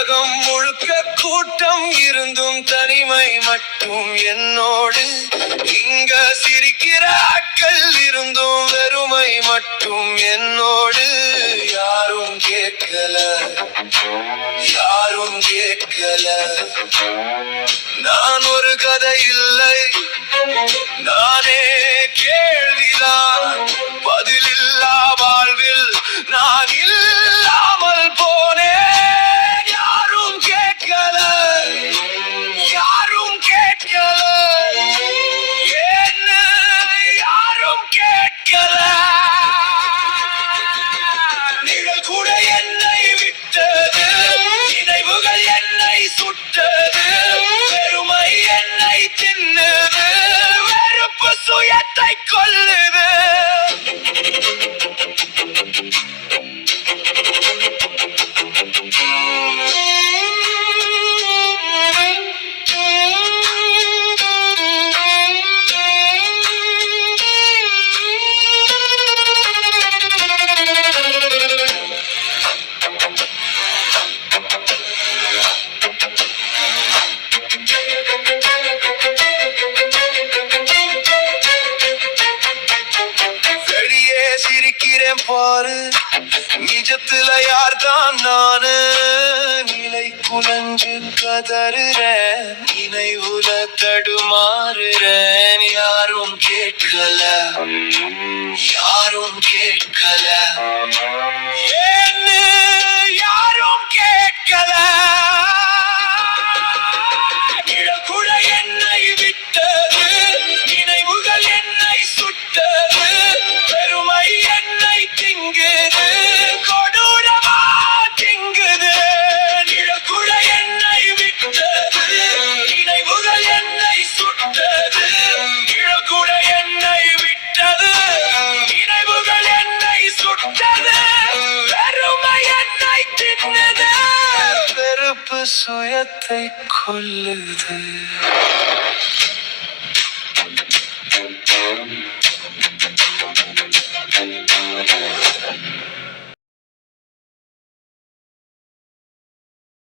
உலகம் முழுக்க கூட்டம் இருந்தும் தனிமை மட்டும் என்னோடு. இங்க சிரிக்கிற ஆட்கள் இருந்தும் வெறுமை மட்டும் என்னோடு. யாரும் கேட்கல, யாரும் கேட்கல. நான் ஒரு கதை இல்லை, நானே கேள்விதான். பதிலில்லா வாழ்வில் நான் இல்லாமல் போனேன். யாரும் கேட்கல, யாரும் கேட்கல. என்ன யாரும் கேட்கல. நிழல் கூட என்னை விட்டது, நினைவுகள் என்னை சுட்டது, பெருமை என்னை தின்னது, வெறுப்பு சுயத்தை கொல்லுது. வெளியே சிரிக்கிறேன் பாரு, நிஜத்துல யார்தான் நானு. நிலை குலஞ்சு கதறுறேன், நினைவுல தடுமாறுறேன். யாரும் கேட்கல, யாரும் கேட்கல. ஏன்னு யாரும் கேட்கல. நிழல் கூட என்னை விட்டது, நினைவுகள் என்னை சுட்டது, பெருமை என்னை திங்குது, கொடூரமா திங்குது. நிழல் கூட என்னை விட்டது, நினைவுகள் என்னை சுட்டது, நிழல் கூட என்னை விட்டது, நினைவுகள் என்னை சுட்டது, பெருமை என்னை தின்னுது, வெறுப்பு சுயத்தை கொல்லுது.